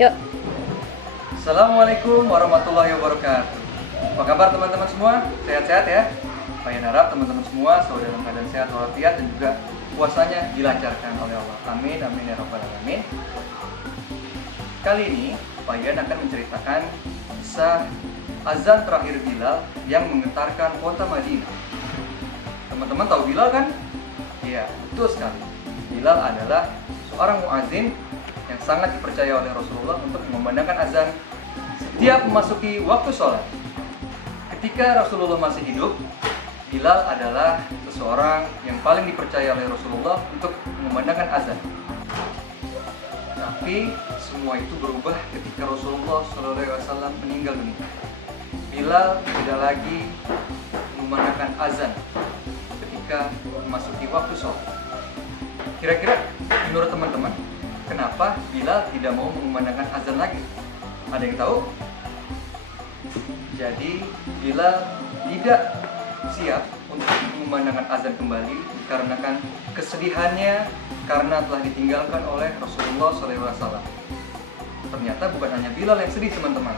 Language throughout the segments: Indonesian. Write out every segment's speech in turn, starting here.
Yuk. Assalamualaikum warahmatullahi wabarakatuh. Apa kabar teman-teman semua? Sehat-sehat ya? Saya harap teman-teman semua selalu dalam keadaan sehat walafiat dan juga puasanya dilancarkan oleh Allah. Amin, amin ya rabbal alamin. Kali ini Payan akan menceritakan kisah azan terakhir Bilal yang menggetarkan kota Madinah. Teman-teman tahu Bilal kan? Iya, betul sekali. Bilal adalah seorang muazin yang sangat dipercaya oleh Rasulullah untuk memandangkan azan setiap memasuki waktu sholat. Ketika Rasulullah masih hidup, Bilal adalah seseorang yang paling dipercaya oleh Rasulullah untuk memandangkan azan. Tapi semua itu berubah ketika Rasulullah SAW meninggal dunia. Bilal tidak lagi memandangkan azan ketika memasuki waktu sholat. Kira-kira menurut teman-teman, kenapa Bilal tidak mau mengumandangkan azan lagi? Ada yang tahu? Jadi Bilal tidak siap untuk mengumandangkan azan kembali dikarenakan kesedihannya karena telah ditinggalkan oleh Rasulullah SAW. Ternyata bukan hanya Bilal yang sedih teman-teman.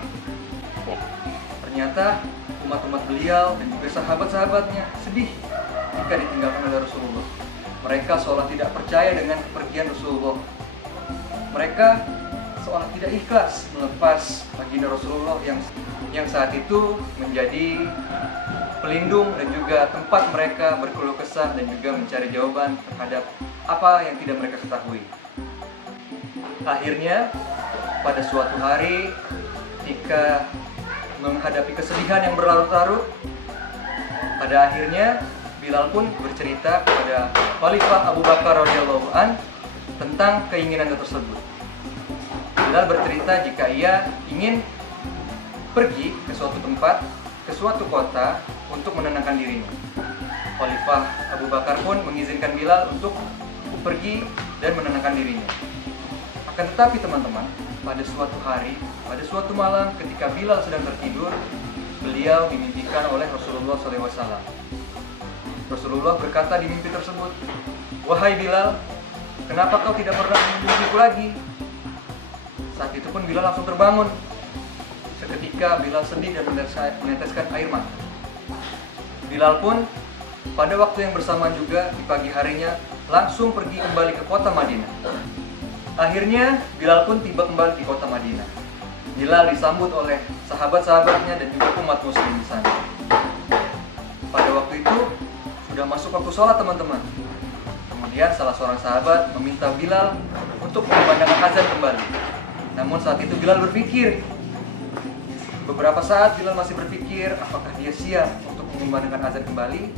Ternyata umat-umat beliau dan juga sahabat-sahabatnya sedih jika ditinggalkan oleh Rasulullah. Mereka seolah tidak percaya dengan kepergian Rasulullah. Mereka seolah tidak ikhlas melepas baginda Rasulullah yang saat itu menjadi pelindung dan juga tempat mereka berkeluh kesah dan juga mencari jawaban terhadap apa yang tidak mereka ketahui. Akhirnya pada suatu hari ketika menghadapi kesedihan yang berlarut-larut, pada akhirnya Bilal pun bercerita kepada Khalifah Abu Bakar radhiyallahu an tentang keinginannya tersebut. Bilal bercerita jika ia ingin pergi ke suatu tempat, ke suatu kota untuk menenangkan dirinya. Khalifah Abu Bakar pun mengizinkan Bilal untuk pergi dan menenangkan dirinya. Akan tetapi teman-teman, pada suatu hari, pada suatu malam ketika Bilal sedang tertidur, beliau dimimpikan oleh Rasulullah SAW. Rasulullah berkata di mimpi tersebut, "Wahai Bilal, kenapa kau tidak pernah memimpiku lagi?" Saat itu pun Bilal langsung terbangun. Seketika Bilal sedih dan meneteskan air mata. Bilal pun pada waktu yang bersamaan juga di pagi harinya langsung pergi kembali ke kota Madinah. Akhirnya Bilal pun tiba kembali di kota Madinah. Bilal disambut oleh sahabat-sahabatnya dan juga umat muslim di sana. Pada waktu itu sudah masuk waktu sholat teman-teman. Kemudian salah seorang sahabat meminta Bilal untuk mengumandangkan azan kembali. Namun saat itu Bilal berpikir. Beberapa saat Bilal masih berpikir apakah dia siap untuk mengumandangkan azan kembali.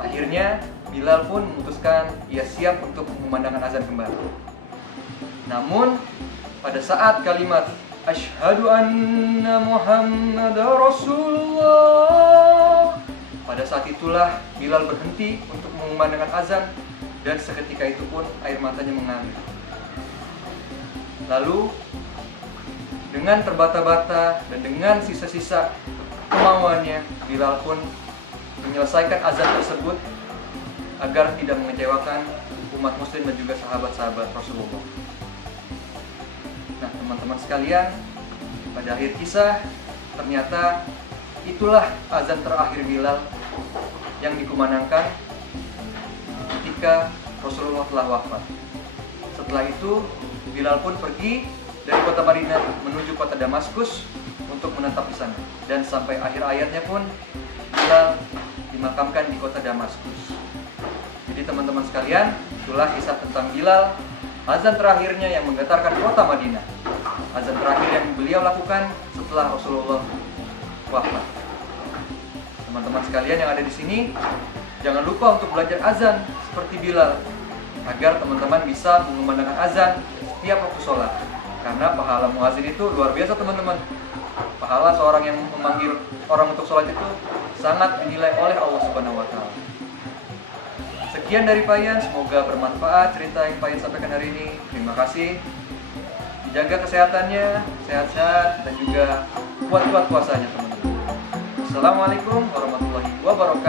Akhirnya Bilal pun memutuskan ia siap untuk mengumandangkan azan kembali. Namun pada saat kalimat Asyhadu anna Muhammadar Rasulullah, pada saat itulah Bilal berhenti untuk mengumandangkan azan dan seketika itu pun air matanya mengalir. Lalu dengan terbata-bata dan dengan sisa-sisa kemauannya, Bilal pun menyelesaikan azan tersebut agar tidak mengecewakan umat muslim dan juga sahabat-sahabat Rasulullah. Nah teman-teman sekalian, pada akhir kisah ternyata itulah azan terakhir Bilal yang dikumandangkan ketika Rasulullah telah wafat. Setelah itu Bilal pun pergi dari kota Madinah menuju kota Damaskus untuk menetap di sana. Dan sampai akhir ayatnya pun Bilal dimakamkan di kota Damaskus. Jadi teman-teman sekalian, itulah kisah tentang Bilal, azan terakhirnya yang menggetarkan kota Madinah. Azan terakhir yang beliau lakukan setelah Rasulullah wafat. Teman-teman sekalian yang ada di sini, jangan lupa untuk belajar azan seperti Bilal agar teman-teman bisa mengumandangkan azan setiap waktu sholat. Karena pahala muazin itu luar biasa teman-teman. Pahala seorang yang memanggil orang untuk sholat itu sangat dinilai oleh Allah Subhanahu wa Ta'ala. Sekian dari Payan, semoga bermanfaat cerita yang Payan sampaikan hari ini. Terima kasih. Dijaga kesehatannya, sehat-sehat dan juga kuat-kuat puasanya teman-teman. Assalamualaikum warahmatullahi wabarakatuh.